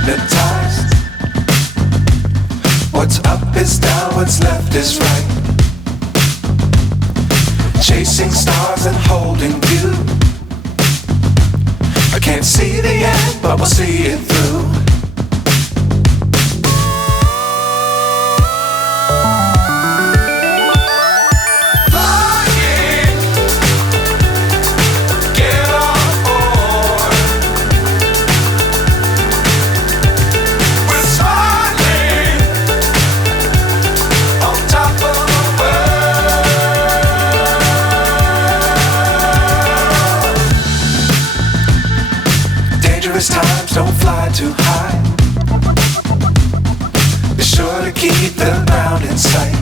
hypnotized. What's up is down, what's left is right. Chasing stars and holding you. I can't see the end, but we'll see it through. Times don't fly too high. Be sure to keep the ground in sight.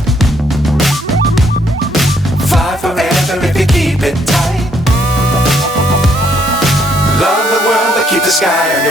Fly forever if you keep it tight. Love the world but keep the sky on your